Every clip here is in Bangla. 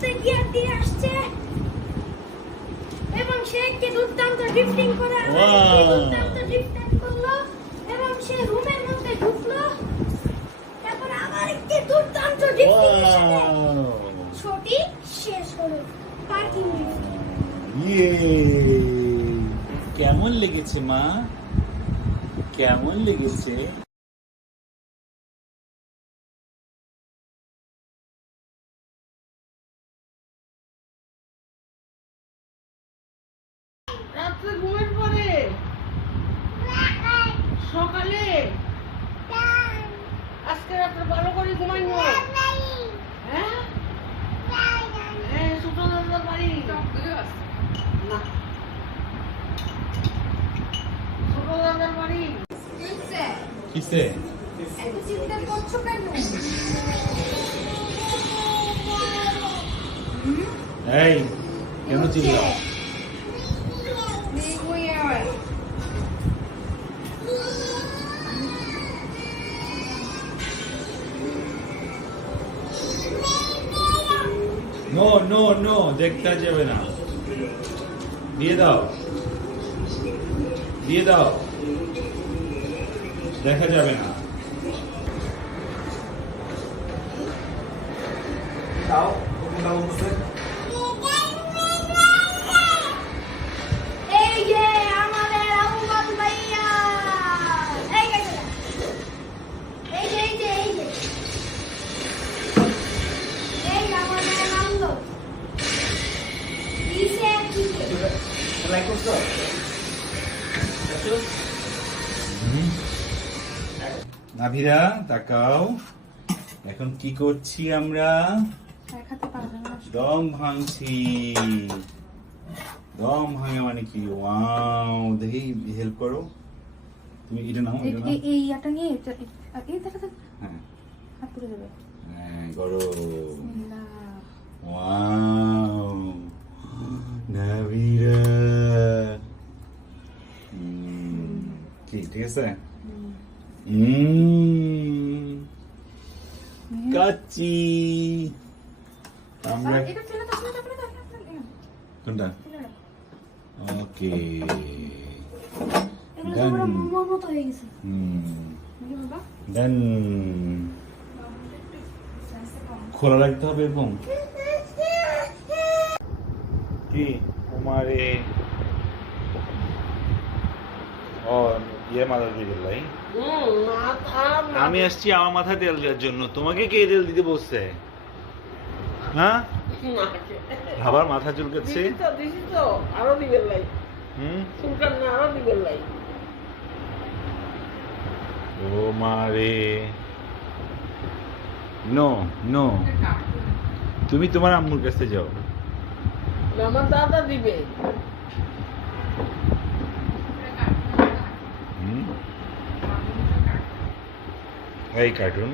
মধ্যে গিয়ার দিয়ে আসছে এবং সে একটি দুর্দান্ত ড্রিফটিং করে দুর্দান্ত ড্রিফটিং করলো এবং সে রুমের মধ্যে ঢুকলো। তারপর আবার একটি দুর্দান্ত ড্রিফটিং এর সাথে শোটি শেষ হলো। পার্কিং ইয়ে, কেমন লেগেছে মা? কেমন লেগেছে? রাত্রে ঘুমের পরে সকালে আজকে রাত্রে ভালো করে ঘুমাই নি। হ্যাঁ হ্যাঁ, ছোট দাদার বাড়ি না, ছোট দাদার বাড়ি। কিসে? এত চিন্তা করছো কেন? এই কেন চিল্লাও? নো নো নো, দেখতে যাবে না। দিয়ে দাও, দিয়ে দাও, দেখা যাবে না। এই যে আমাদের আহমদ ভাইয়া, এই যে এই যে এই যে এই যে এই আমাদের আহমদ কিসে কিসে লাইক করছো? নাভিরা তাকাও, এখন কি করছি আমরা? দেখাতে পারবে না। দম ভাঙছি। দম ভাঙা মানে কি? ওয়াও, দেখি হেল্প করো। তুমি এটা নাও, এটা নাও। এই ইয়াটা নিয়ে এই দেখা হ্যাঁ হাত পুড়ে যাবে। হ্যাঁ, করো। না ওয়াও, নাভিরা। ঠিক আছে। কাচ্চি। আমরা এটা ফেলে দাও কোনটা? ওকে, এগুলো তো পুরো মোমোর মতো হয়ে গেছে। বাবা দেন খোলা রাখতে হবে এরকম কি তোমারে? ও ইয়ে মাথা দিয়ে দিলাই। আমি আসছি আমার মাথায় তেল দেওয়ার জন্য, তোমাকে কে তেল দিতে বসছে? হ্যাঁ, আবার মাথা চুলকাচ্ছে। দিছি তো আরো দিবেন লাই। চুলকান না, আরো দিবেন লাই। ও মারে, নো নো, তুমি তোমার আম্মুর কাছে যাও। আমার দাদা দিবে। এই কার্টুন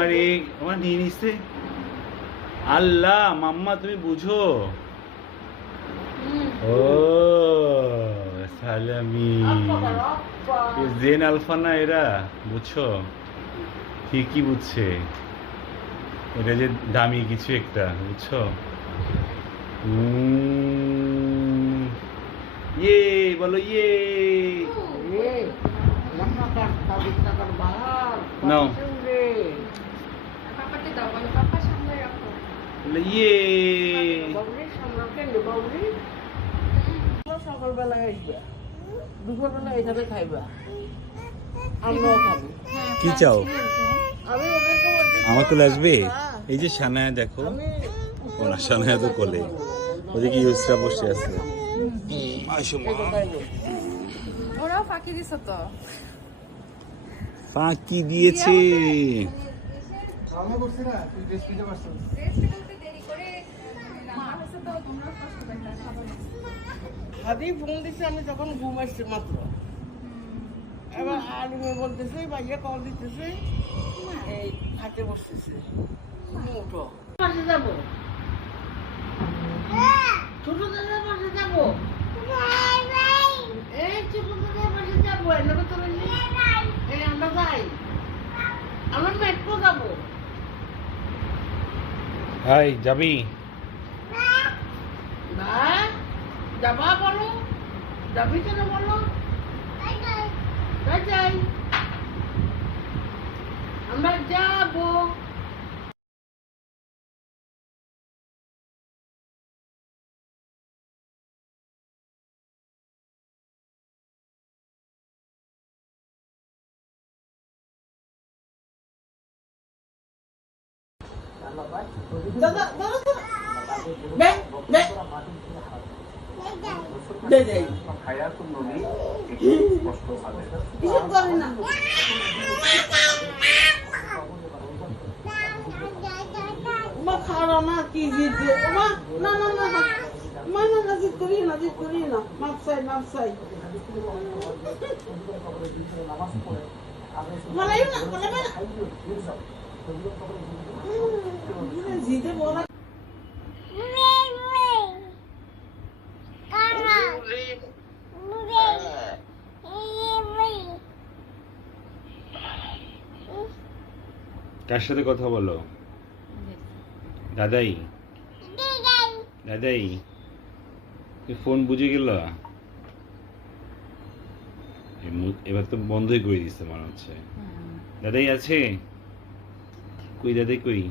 আরে আমার নিয়ে নিচ্ছে। আল্লাহ মাম্মা, তুমি বুঝো। ও সালামি, জেন আলফা না এরা, বুঝছো? ঠিকই বুঝছে, এটা যে দামি কিছু একটা, বুঝছো? ইয়ে বলো, ইয়ে নাও, পাপাকে দাও, বলো পাপা সামনে রাখো। বলে ইয়ে। সকালবেলায় আসবে, দুপুরবেলা এখানে খাইবা, আমরাও খাবো। কি চাও? আমি ওদেরকে বলছি আমার কোলে আসবে? এই যে সানায়া দেখো, ওনা সানায়া তো কোলে, ওদিকে ইউসরা বসে আছে। ওরাও ফাঁকি দিছ তো। ফাঁকি দিয়েছে। হাতেই ফোন দিচ্ছে, আমি তখন ঘুম আসছি মাত্র। এবার আলিমে বলতেছে, ভাইয়া কল দিতেছে, এই হাতে বসতেছে, তুমি উঠো। পাশে যাবো, ছোট দাদার পাশে যাবো। ইচ্ছে করতেছে পাশে যাবো এনে চলে এই আমরা যাই আমরা মেট্রো যাবো হাই যাবি না যাবা বলো যাবি কেন বলো যাই যাই আমরা যাবো দাদা দাদা বে বে দে দে কিছু করে না মা খাওয়া না কি দিতে মা না না না মা না না জিত করি না মাপ চাই মালাই না জিতে বলা কার সাথে কথা বলো দাদাই ফোন বুঝে গেল এবার তো বন্ধই করে দিচ্ছে মনে হচ্ছে দাদাই আছে কই দাদাই কই